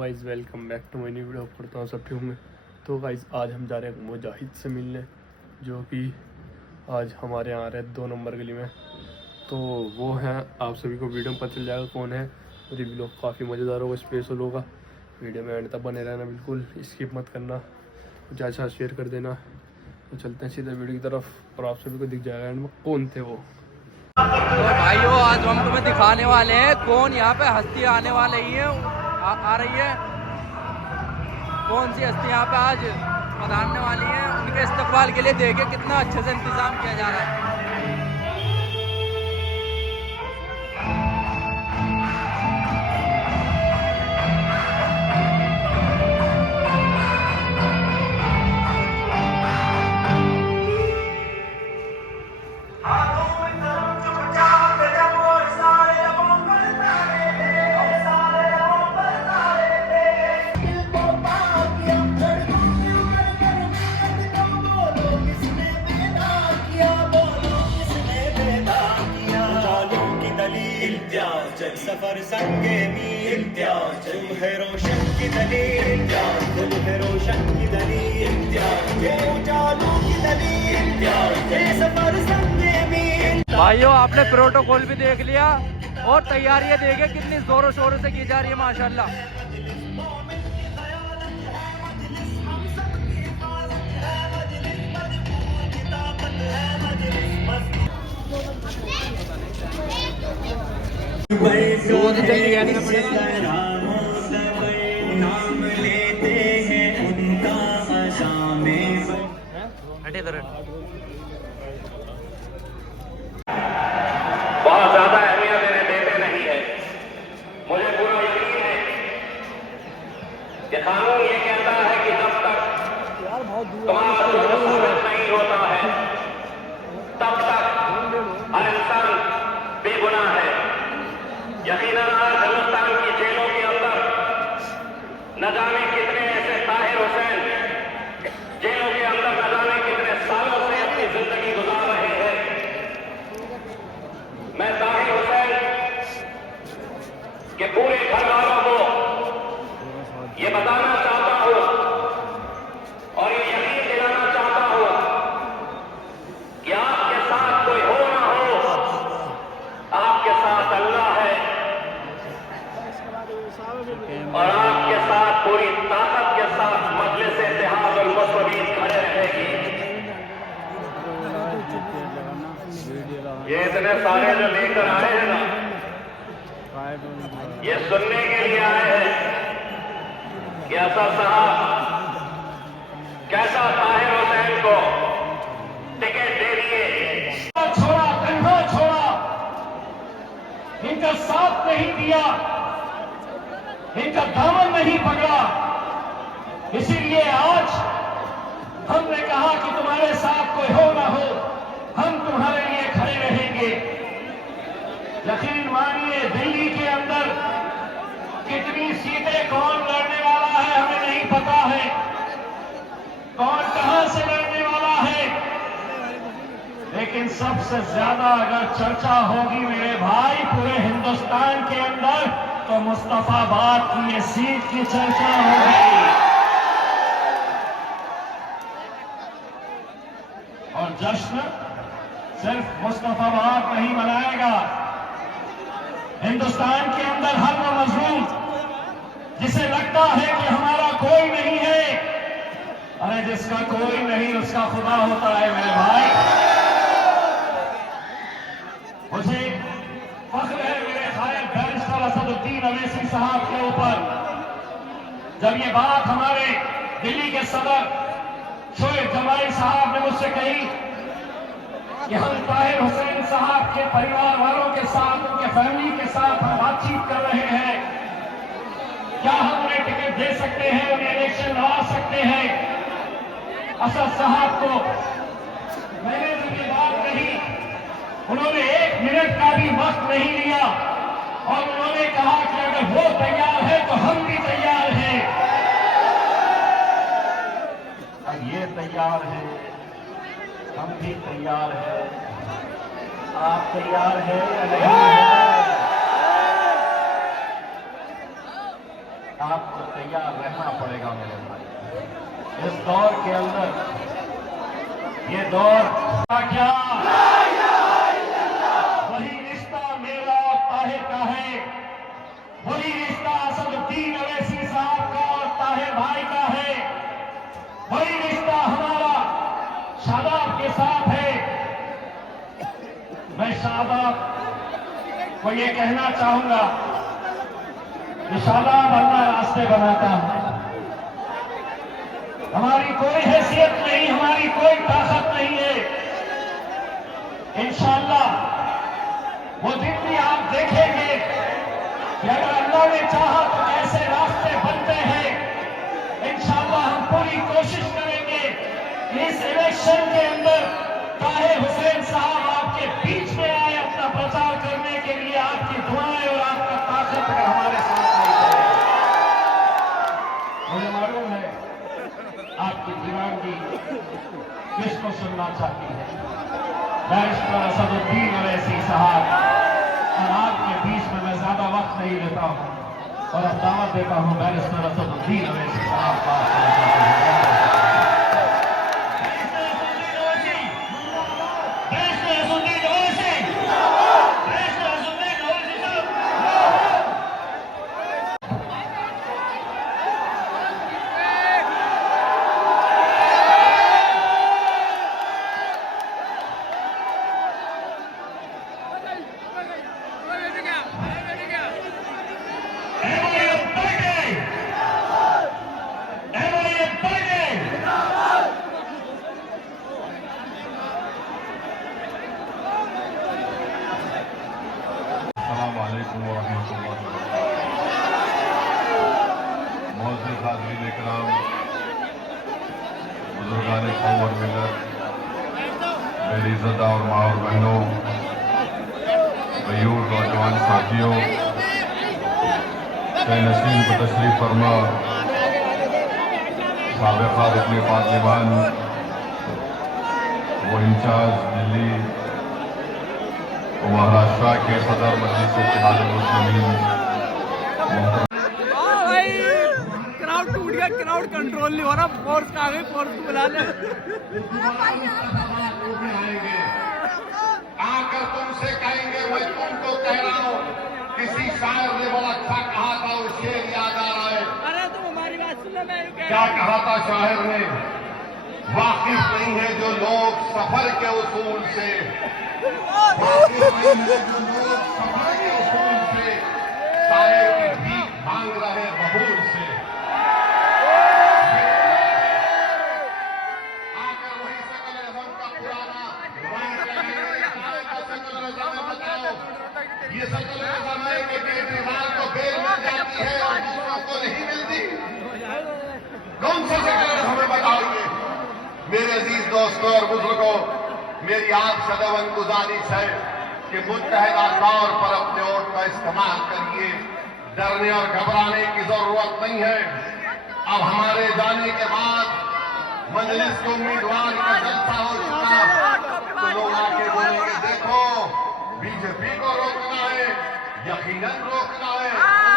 Guys welcome back to my new video. करता हूँ सब ठीक होंगे। तो गाइस आज हम जा रहे हैं मुजाहिद से मिलने, जो कि आज हमारे यहाँ रहे 2 नंबर गली में। तो वो हैं, आप सभी को वीडियो में पता चल जाएगा कौन है। और ये व्लॉग काफ़ी मज़ेदार होगा, स्पेशल होगा। वीडियो में एंड तक बने रहना, बिल्कुल स्किप मत करना, ज़्यादा ज़्यादा शेयर कर देना। तो चलते हैं सीधे वीडियो की तरफ और आप सभी को दिख जाएगा एंड में कौन थे वो। तो भाइयों आज हम तुम्हें दिखाने वाले हैं कौन यहाँ पे हस्ती आने वाले ही है, आ रही है। कौन सी हस्ती यहाँ पे आज पधारने वाली है, उनके इस्तकबाल के लिए देखे कितना अच्छे से इंतजाम किया जा रहा है। सफर संगे मीर तुम है रोशन की दलील, तुम है रोशन की दलील, ये उजालों की दलील, ये सफर संगे मीर। भाइयों आपने प्रोटोकॉल भी देख लिया और तैयारियां देखे कितनी जोरों शोरों से की जा रही है माशाल्लाह। नाम लेते हैं उनका अज़ामे हटे इधर। बहुत ज्यादा अहमियत इन्हें देते नहीं है। मुझे पूरा यकीन है कि कानून ये कहता है कि जब तक तुम्हारा जुर्म साबित नहीं होता है तब तक हर इंसान बेगुनाह है। यकीनन आज हिंदुस्तान की जेलों के अंदर न जाने कितने ऐसे ताहिर हुसैन जेलों के अंदर न जाने कितने सालों से अपनी जिंदगी गुजार रहे हैं। मैं ताहिर हुसैन के पूरे घर वालों को ये बताना चाहता हूं और ये यकीन दिलाना चाहता हूं कि आपके साथ कोई हो ना हो, आपके साथ अल्लाह है और आपके साथ पूरी ताकत के साथ मजलिस इत्तेहाद और मुस्लिमीन खड़े रहेगी। ये इतने सारे जो लेकर आए हैं ना, ये सुनने के लिए आए हैं कि असद साहब कैसा ताहिर हुसैन को टिकट दे दिए। छोड़ा, कंधा छोड़ा, इनका साथ नहीं दिया, इनका दामन नहीं पकड़ा। इसीलिए आज हमने कहा कि तुम्हारे साथ कोई हो ना हो, हम तुम्हारे लिए खड़े रहेंगे। यकीन मानिए दिल्ली के अंदर कितनी सीटें कौन लड़ने वाला है हमें नहीं पता है, कौन कहां से लड़ने वाला है, लेकिन सबसे ज्यादा अगर चर्चा होगी मेरे भाई पूरे हिंदुस्तान के अंदर तो मुस्तफाबाद की ये सीट की चर्चा होगी। और जश्न सिर्फ मुस्तफाबाद नहीं मनाएगा, हिंदुस्तान के अंदर हर वो मजलूम जिसे लगता है कि हमारा कोई नहीं है, अरे जिसका कोई नहीं उसका खुदा होता है मेरे भाई। मुझे फख्र है मेरे खायल बैरिस्टर असदुद्दीन अवैसी साहब के ऊपर, जब ये बात हमारे दिल्ली के सदर शोएब जमाई साहब ने मुझसे कही कि हम ताहिर हुसैन साहब के परिवार वालों के साथ, उनके फैमिली के साथ हम बातचीत कर रहे हैं, क्या हम उन्हें टिकट दे सकते हैं, उन्हें इलेक्शन लड़ा सकते हैं। असद साहब को मैंने जब ये बात कही, उन्होंने 1 मिनट का भी वक्त नहीं लिया और उन्होंने कहा कि अगर वो तैयार है तो हम भी तैयार हैं। अब ये तैयार है, हम भी तैयार हैं, आप तैयार हैं या नहीं? आप तैयार रहना पड़ेगा मेरे भाई। इस दौर के अंदर ये दौर क्या वही रिश्ता मेरा और ताहिर का है, वही रिश्ता असदुद्दीन अवैसी साहब का और ताहिर भाई का है, वही रिश्ता हमारा शादाब के साथ है। मैं शादाब को ये कहना चाहूंगा कि शादाब अल्लाह रास्ते बनाता है। हमारी कोई हैसियत नहीं, हमारी कोई ताकत नहीं है। इंशाअल्लाह वो दिन भी आप देखेंगे कि अगर अल्लाह ने चाहा तो ऐसे रास्ते बनते हैं। इंशाअल्लाह हम पूरी कोशिश करेंगे कि इस इलेक्शन के अंदर ताहिर हुसैन साहब आपके बीच में आए अपना प्रचार करने के लिए। आपकी दुआएं और आपका ताकत अगर हमारे साथ नहीं है, मुझे मालूम है आपकी दीवानगी किसको सुनना चाहती है। बैरिस्टर असदुद्दीन अवैसी साहब, और आपके बीच में मैं ज्यादा वक्त नहीं लेता हूं और अब दावत देता हूं बैरिस्टर असदुद्दीन अवैसी साहब बात करना चाहते हैं। मेरी इज्जत और माँ और बहनों, मयूर नौजवान साथियों, नसीम को तशरीफ फरमा, साबिक़ा रुकने पार्लिमान, वो इंचार्ज दिल्ली और महाराष्ट्र के सदर मजलिस इत्तेहाद मुस्लिमीन, क्राउड टूट गया, क्राउड कंट्रोल नहीं हो रहा, फोर्स आ गई, फोर्स को बुला ले। आकर तुमसे कहेंगे, मैं तुमको कह रहा हूँ, किसी शायर ने बड़ा अच्छा कहा था, वो शेर याद आ रहा है। अरे तुम हमारी बात सुनो, मैं क्या कहा था शायर ने? वाकिफ नहीं है जो लोग सफर के उसूल से, वाकिफ नहीं है जो लोग सफर के उसूल से, शायर की भीख मांग रहे बबूल से। आकर वही सकल का पुराना ये सकल समय के केजरीवाल को बेल मिल जाती है और दूसरों को नहीं मिलती। कौन सा सकल हमें बताइए। मेरे अजीज दोस्तों और बुजुर्गों, मेरी आपसे दवन गुजारिश है कि मुत्तहिदा तौर पर अपने वोट का इस्तेमाल करिए। डरने और घबराने की जरूरत नहीं है। अब हमारे जाने के बाद मजलिस के उम्मीदवार का जलसा हो चुका, तो लोग आके बोलेंगे देखो बीजेपी को रोकना है, यकीनन रोकना है।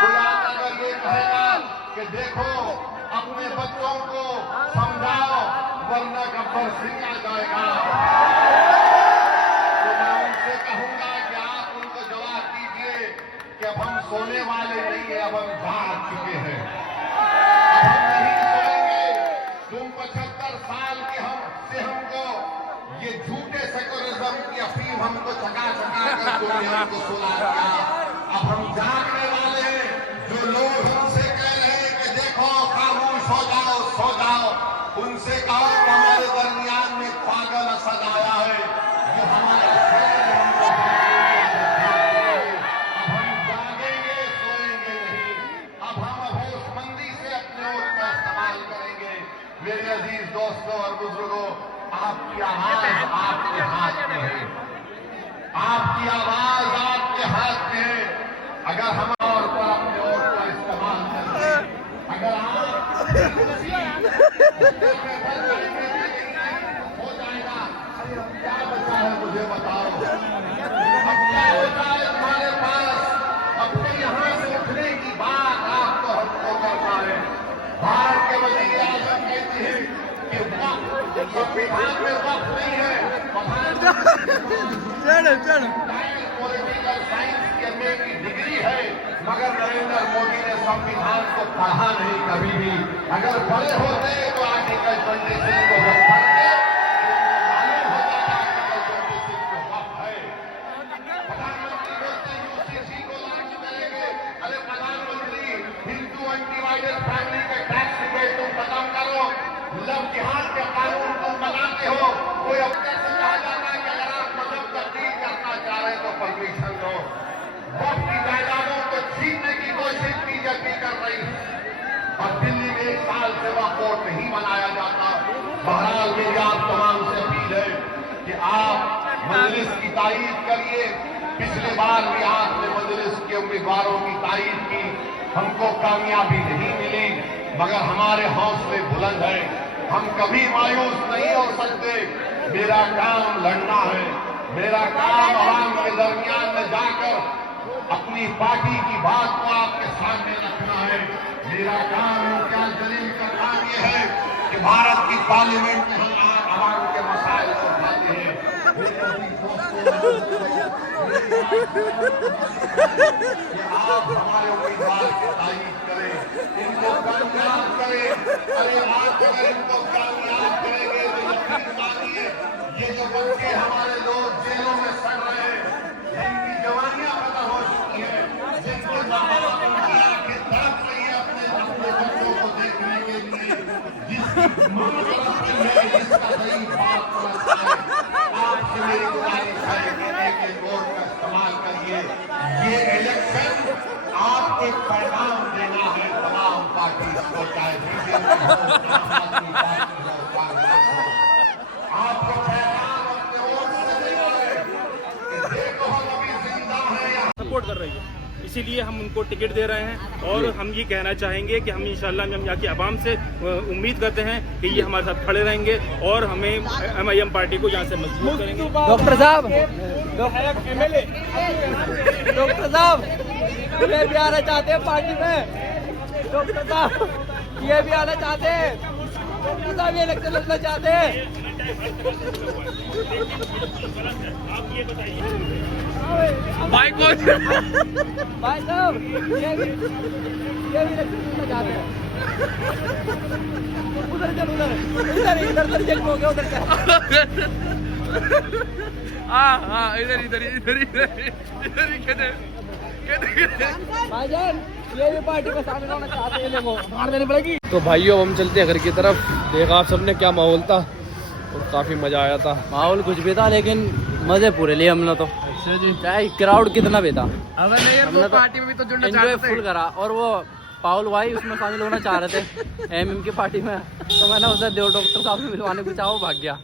कोई अगर ये कहेगा कि देखो अपने बच्चों को समझाओ वरना गब्बर सिंह आ जाएगा, तो मैं उनसे कहूंगा कि आप उनको जवाब दीजिए कि अब हम सोने वाले नहीं है, अब हम जाग चुके हैं, अब हम नहीं सोएंगे। तुम 75 साल के हमको ये झूठे सेकुलरिज्म की अफीम हमको चका कर तुमने हमको सुना दिया। अब हम जागने वाले हैं। जो लोग हमसे कह रहे हैं कि देखो खामोश हो जाओ, सो जाओ, उनसे कहो कि हमारे दरमियान में पागल असद आया है, ये हमारा शेर है, अब हम जागेंगे, सोएंगे नहीं। अब हम होशमंदी से अपने वोट का इस्तेमाल करेंगे। मेरे अजीज दोस्तों और बुजुर्गों, आपकी आवाज आपके हाथ में है, आपकी आवाज आपके हाथ में है। अगर हम और पर अपने वोट का इस्तेमाल करते, अगर आप हो जाएगा, अरे अब क्या बचा है मुझे बताओ, अब क्या बचा है तुम्हारे पास? अपने यहाँ से उठने की बात आपको हमको करना है। संविधान में वक्त नहीं है पॉलिटिकल साइंस के MA की डिग्री है, मगर नरेंद्र मोदी ने संविधान को पढ़ा नहीं कभी भी। अगर पढ़े होते तो आर्टिकल 26 को जब पढ़ते मालूम हो जाता आर्टिकल 26 को वक्त है। प्रधानमंत्री बोलते UCC को लागू करेंगे। अरे प्रधानमंत्री, हिंदू अनडिवाइडेड फैमिली के टैक्स रिबेट तुम खत्म करो, लव जिहाद के कानून तुम बनाते हो। कोई अपने से कहा जाता है कि अगर आप मजहब तब्दील करना चाह रहे तो परमिशन दो। वक्त की जायदादों को छीनने की कोशिश बीजेपी कर रही है और दिल्ली में 1 साल से वह कोर्ट नहीं बनाया जाता। बहरहाल मेरी आप तमाम से अपील है कि आप मजलिस की तारीफ करिए। पिछले बार भी आपने मजलिस के उम्मीदवारों की तारीफ की, हमको कामयाबी नहीं मिली, मगर हमारे हौसले बुलंद हैं। हम कभी मायूस नहीं हो सकते। मेरा काम लड़ना है, मेरा काम आवाम के दरमियान में जाकर अपनी पार्टी की बात को आपके सामने रखना है। मेरा काम इम्तियाज जलील का काम यह है कि भारत की पार्लियामेंट में हम आवाम के मसाइल को उठाते हैं। आप हमारे उम्मीदवार की तारीफ करें, इनको कामयाब करें। अरे आप अगर इनको कामयाब करेंगे तो यकीन मानिए ये जो बच्चे हमारे लोग जेलों में सड़ रहे हैं, जिनकी जवानियां खत्म हो चुकी है, जिनको माँ बाप उनकी आंखें तड़प रही है अपने बच्चों को देखने के लिए, जिसकी माँ तरफती है, जिसका सही बात तरफता है, आपसे मेरी गुजारिश है कि एक वोट का इस्तेमाल करिए। ये इलेक्शन आपको एक पैगाम देना है तमाम पार्टी को, चाहे बीजेपी हो, आम आदमी पार्टी हो, कांग्रेस हो। आपको पैगाम अपने वोट से देना है कि देखो हम अभी जिंदा हैं यहाँ। सपोर्ट कर रही है, इसीलिए हम उनको टिकट दे रहे हैं। और हम ये कहना चाहेंगे कि हम इंशाल्लाह हम यहाँ की आवाम से उम्मीद करते हैं कि ये हमारे साथ खड़े रहेंगे और हमें MIM पार्टी को यहाँ से मजबूत करेंगे। डॉक्टर साहब, डॉक्टर साहब ये भी आना चाहते हैं पार्टी में। डॉक्टर साहब ये भी आना चाहते हैं। डॉक्टर साहब ये इलेक्शन लड़ना चाहते हैं। भाई साहब ये भी इलेक्शन लड़ना चाहते हैं। उधर चल, उधर इधर रिजेक्ट हो गया, उधर चल। हाँ इधर भाईजान ये भी पार्टी को शामिल होना चाहते हैं, लोगों मार देनी पड़ेगी। तो भाइयों अब हम चलते हैं घर की तरफ। देखा आप सबने क्या माहौल था और काफ़ी मज़ा आया था। माहौल कुछ भी था लेकिन मजे पूरे लिए हमने तो। अच्छा जी, चाहे क्राउड कितना भी था, हमने तो पार्टी में भी तो जुड़ना एंजॉय फुल करा। और वो पाउल भाई उसमें शामिल होना चाह रहे थे MIM की पार्टी में, तो मैंने उसे देव डॉक्टर साहब से मिलवाने को चाहा, वो भाग गया।